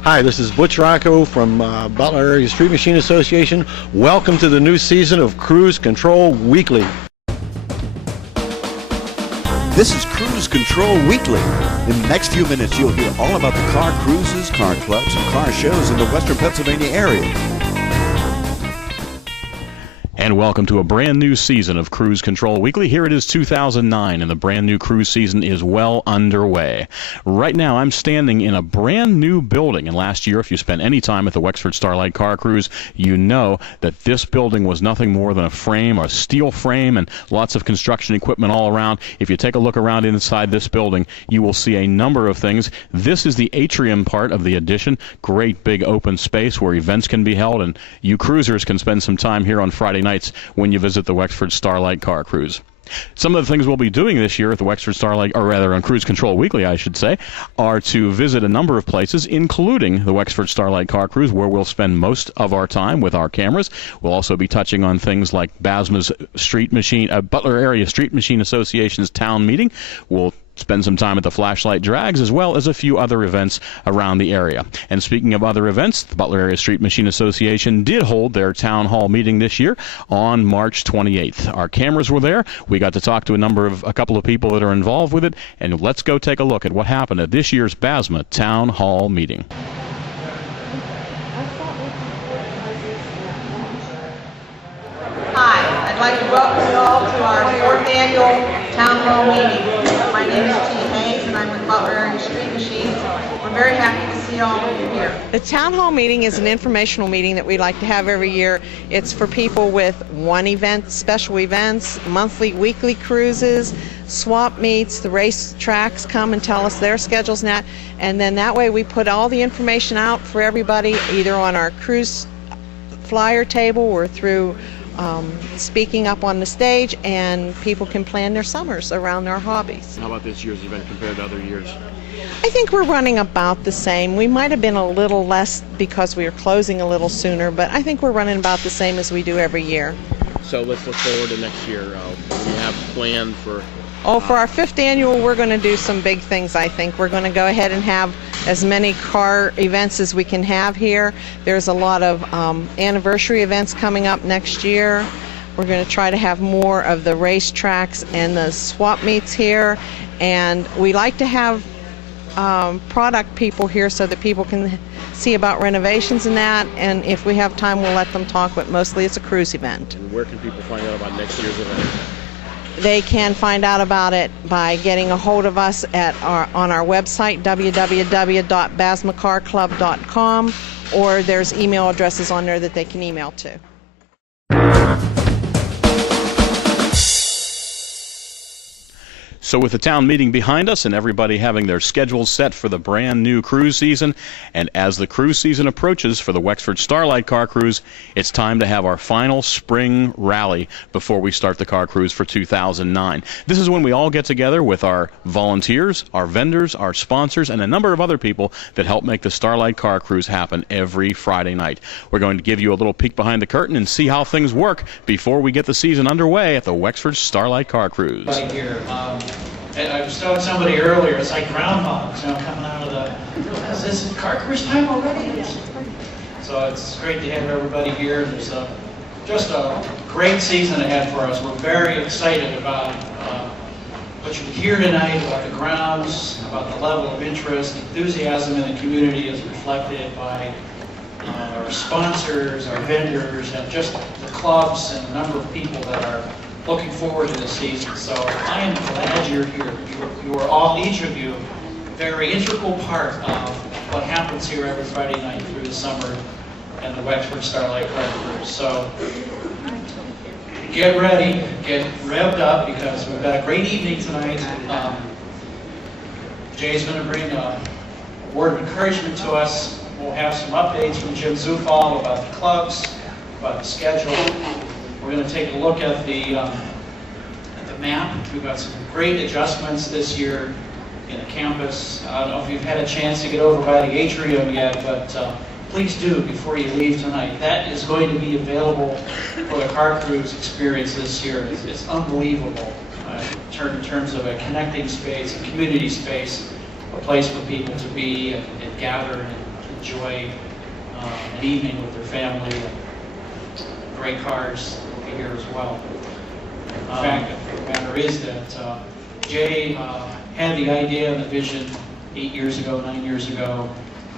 Hi, this is Butch Rocco from Butler Area Street Machine Association. Welcome to the new season of Cruise Control Weekly. This is Cruise Control Weekly. In the next few minutes, you'll hear all about the car cruises, car clubs, and car shows in the Western Pennsylvania area. And welcome to a brand new season of Cruise Control Weekly. Here it is 2009, and the brand new cruise season is well underway. Right now, I'm standing in a brand new building. And last year, if you spent any time at the Wexford Starlite Car Cruise, you know that this building was nothing more than a frame, a steel frame, and lots of construction equipment all around. If you take a look around inside this building, you will see a number of things. This is the atrium part of the addition. Great big open space where events can be held, and you cruisers can spend some time here on Friday nights when you visit the Wexford Starlite Car Cruise. Some of the things we'll be doing this year at the Wexford Starlite, or rather on Cruise Control Weekly, I should say, are to visit a number of places, including the Wexford Starlite Car Cruise, where we'll spend most of our time with our cameras. We'll also be touching on things like BASMA's Butler Area Street Machine Association's town meeting. We'll spend some time at the Flashlight Drags, as well as a few other events around the area. And speaking of other events, the Butler Area Street Machine Association did hold their town hall meeting this year on March 28th. Our cameras were there. We got to talk to a couple of people that are involved with it, and let's go take a look at what happened at this year's BASMA Town Hall Meeting. Hi, I'd like to welcome you all to our 4th annual Town Hall Meeting. My name is T. Hayes and I'm with Butler Area Street Machines. We're very happy to see all of you here. The Town Hall Meeting is an informational meeting that we like to have every year. It's for people with one event, special events, monthly, weekly cruises, swap meets, the race tracks come and tell us their schedules now, and then that way we put all the information out for everybody, either on our cruise flyer table or through speaking up on the stage, and people can plan their summers around their hobbies. How about this year's event compared to other years? I think we're running about the same. We might have been a little less because we are closing a little sooner, but I think we're running about the same as we do every year. So let's look forward to next year. What do you have planned for? For our 5th annual, we're going to do some big things, I think. We're going to go ahead and have as many car events as we can have here. There's a lot of anniversary events coming up next year. We're going to try to have more of the race tracks and the swap meets here. And we like to have product people here so that people can see about renovations and that. And if we have time, we'll let them talk, but mostly it's a cruise event. And where can people find out about next year's event? They can find out about it by getting a hold of us on our website, www.basmacarclub.com, or there's email addresses on there that they can email to. So with the town meeting behind us and everybody having their schedules set for the brand new cruise season, and as the cruise season approaches for the Wexford Starlite Car Cruise, it's time to have our final spring rally before we start the car cruise for 2009. This is when we all get together with our volunteers, our vendors, our sponsors, and a number of other people that help make the Starlite Car Cruise happen every Friday night. We're going to give you a little peek behind the curtain and see how things work before we get the season underway at the Wexford Starlite Car Cruise. Right here. I was telling somebody earlier, it's like groundhogs, coming out of the, is this car cruise time already? So it's great to have everybody here. There's just a great season ahead for us. We're very excited about what you hear tonight, about the grounds, about the level of interest, enthusiasm in the community is reflected by our sponsors, our vendors, and just the clubs and the number of people that are looking forward to this season. So I am glad you're here. You are all, each of you, a very integral part of what happens here every Friday night through the summer and the Wexford Starlite Car Cruise. So get ready, get revved up, because we've got a great evening tonight. Jay's going to bring a word of encouragement to us. We'll have some updates from Jim Zufall about the clubs, about the schedule. We're going to take a look at the map. We've got some great adjustments this year in the campus. I don't know if you've had a chance to get over by the atrium yet, but please do before you leave tonight. That is going to be available for the car cruise experience this year. It's unbelievable in terms of a connecting space, a community space, a place for people to be and gather and enjoy an evening with their family. Great cars will be here as well. The fact of the matter is that Jay had the idea and the vision 8 years ago, 9 years ago,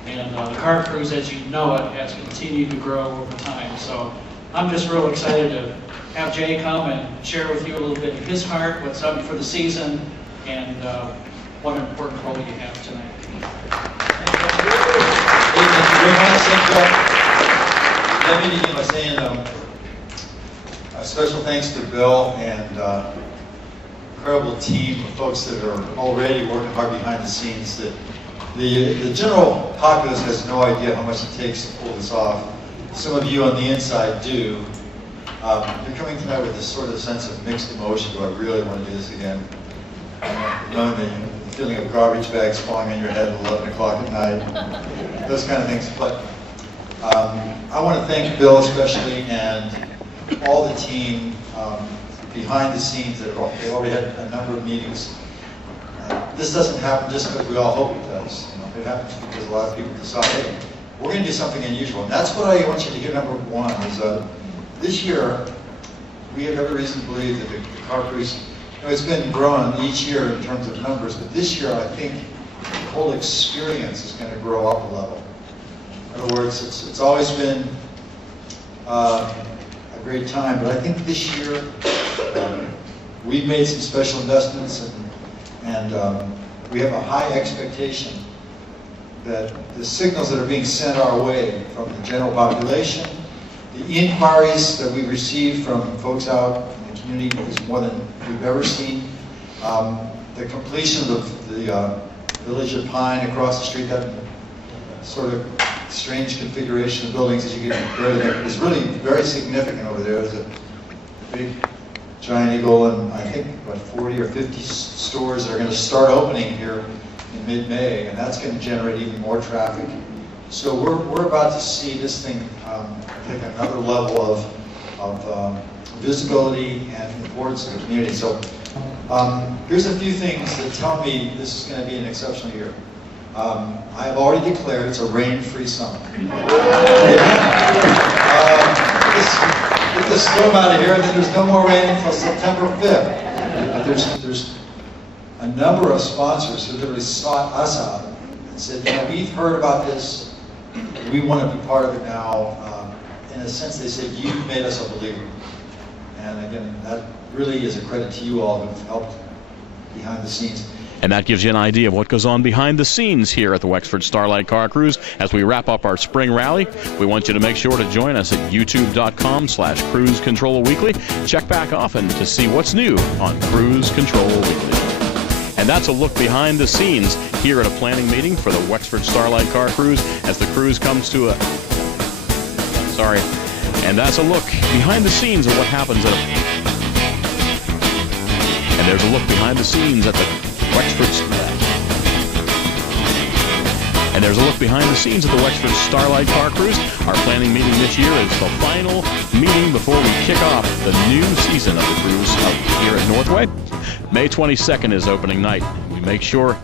and the car cruise, as you know it, has continued to grow over time. So I'm just real excited to have Jay come and share with you a little bit of his heart, what's up for the season, and what an important role you have tonight. Thank you very much. Let me begin by saying a special thanks to Bill and incredible team of folks that are already working hard behind the scenes. That the general populace has no idea how much it takes to pull this off. Some of you on the inside do. You're coming tonight with this sort of sense of mixed emotion. Do I really want to do this again? Knowing the feeling of garbage bags falling on your head at 11 o'clock at night, those kind of things. But I want to thank Bill especially and all the team behind the scenes that they already had a number of meetings. This doesn't happen just because we all hope it does. It happens because a lot of people decide, hey, we're going to do something unusual. And that's what I want you to hear. Number one is this year we have every reason to believe that the car cruise, it's been growing each year in terms of numbers, but this year I think the whole experience is going to grow up a level. In other words, it's always been a great time, but I think this year we've made some special investments and we have a high expectation that the signals that are being sent our way from the general population, the inquiries that we receive from folks out in the community is more than we've ever seen. The completion of the Village of Pine across the street, that sort of strange configuration of buildings as you get there is really very significant over there. There's a big giant eagle and I think about 40 or 50 stores that are going to start opening here in mid-May, and that's going to generate even more traffic. So we're about to see this thing take another level of visibility and importance to the community. So here's a few things that tell me this is going to be an exceptional year. I have already declared it's a rain-free summer. Get the storm out of here, and then there's no more rain until September 5th. But there's a number of sponsors who literally sought us out and said, we've heard about this, we want to be part of it now. In a sense, they said, you've made us a believer. And again, that really is a credit to you all who've helped behind the scenes. And that gives you an idea of what goes on behind the scenes here at the Wexford Starlite Car Cruise. As we wrap up our spring rally, we want you to make sure to join us at youtube.com/Cruise Control Weekly. Check back often to see what's new on Cruise Control Weekly. And that's a look behind the scenes here at a planning meeting for the Wexford Starlite Car Cruise as the cruise comes to a... Sorry. And that's a look behind the scenes of what happens at And there's a look behind the scenes at the Wexford Starlite Car Cruise. Our planning meeting this year is the final meeting before we kick off the new season of the cruise up here at Northway. May 22nd is opening night. We make sure,